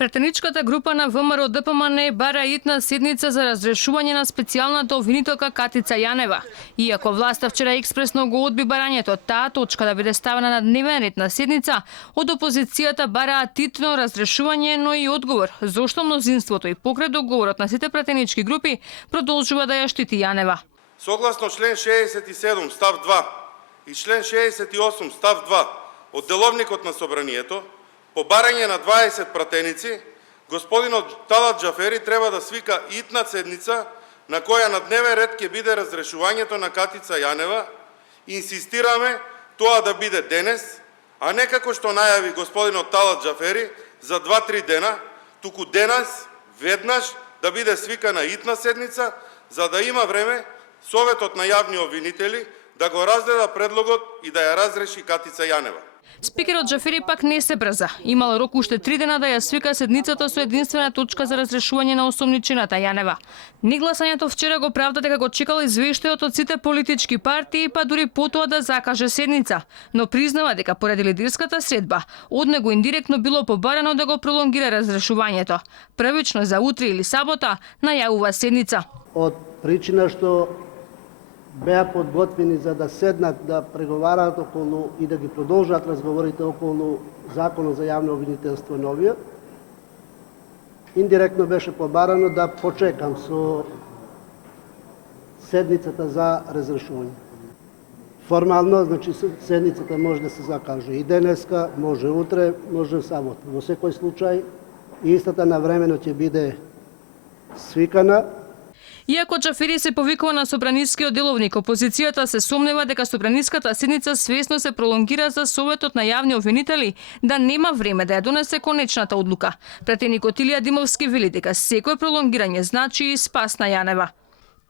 Претеничката група на ВМРО ДПМН бара итна седница за разрешување на специјалната обвинителка Катица Јанева. Иако власта вчера експресно го одби барањето таа точка да биде ставена на дневен ред на седница, од опозицијата бараат итно разрешување, но и одговор зошто мнозинството и покрај договорот на сите претенички групи продолжува да ја штити Јанева. Согласно член 67 став 2 и член 68 став 2 од Деловникот на Собранието, по барање на 20 пратеници, господинот Талат Џафери треба да свика итна седница на која на дневен ред ќе биде разрешувањето на Катица Јанева. Инсистираме тоа да биде денес, а не како што најави господинот Талат Џафери за 2-3 дена, туку денес, веднаш, да биде свикана итна седница, за да има време Советот на јавни обвинители да го разгледа предлогот и да ја разреши Катица Јанева. Спикерот Џафери пак не се брза. Имал рок уште 3 дена да ја свика седницата со единствена точка за разрешување на осомничената Јанева. Негласањето вчера го правда дека го чекал извештајот од сите политички партии, па дури потоа да закаже седница, но признава дека поради лидерската средба од него индиректно било побарано да го пролонгира разрешувањето. Првично за утре или сабота најавува седница. Од причина што беа подготвени за да седнат да преговараат околу и да ги продолжат разговорите околу Законот за јавно обвинителство новиот, индиректно беше побарано да почекам со седницата за разрешување. Формално, значи, седницата може да се закаже и денеска, може утре, може сабота. Во секој случај, истата навремено ќе биде свикана. Иако Џафери се повикува на Собранискиот деловник, опозицијата се сомнева дека Собраниската седница свесно се пролонгира за Советот на јавни обвинители да нема време да ја донесе конечната одлука. Пратеникот Илија Димовски вели дека секој пролонгирање значи и спас на Јанева.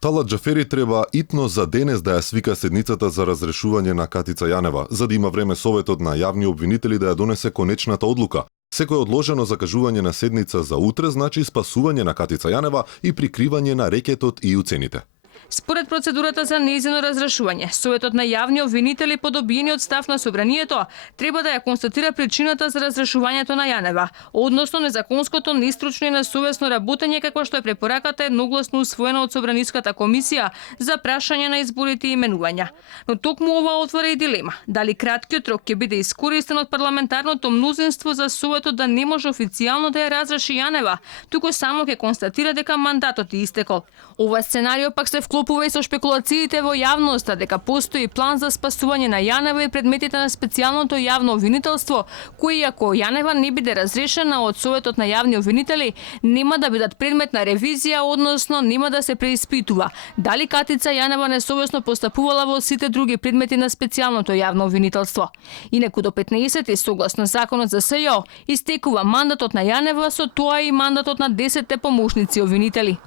Талат Џафери треба итно за денес да ја свика седницата за разрешување на Катица Јанева, за да има време Советот на јавни обвинители да ја донесе конечната одлука. Секој одложено закажување на седница за утре значи спасување на Катица Јанева и прикривање на рекетот и уцените. Според процедурата за нејзино разрешување, Советот на јавни обвинители по добиениот став на Собранието треба да ја констатира причината за разрешувањето на Јанева, односно незаконското, нестручно и несовесно работење како што е препораката едногласно усвоена од Собраниската комисија за прашање на изборите и именувања. Но токму ова отвора и дилема, дали краткиот рок ќе биде искористен од парламентарното мнозинство за Советот да не може официјално да ја разреши Јанева, туку само ќе констатира дека мандатот е истекол. Ова сценарио пак се вклопува и со шпекулациите во јавноста дека постои план за спасување на Јанева и предметите на специјалното јавно обвинителство, кои ако Јанева не биде разрешена од Советот на јавни обвинители, нема да бидат предмет на ревизија, односно нема да се преиспитува дали Катица Јанева несовесно постапувала во сите други предмети на специјалното јавно обвинителство. Инаку до 15 согласно Законот за СЈО истекува мандатот на Јанева, со тоа и мандатот на 10 помошници обвинители.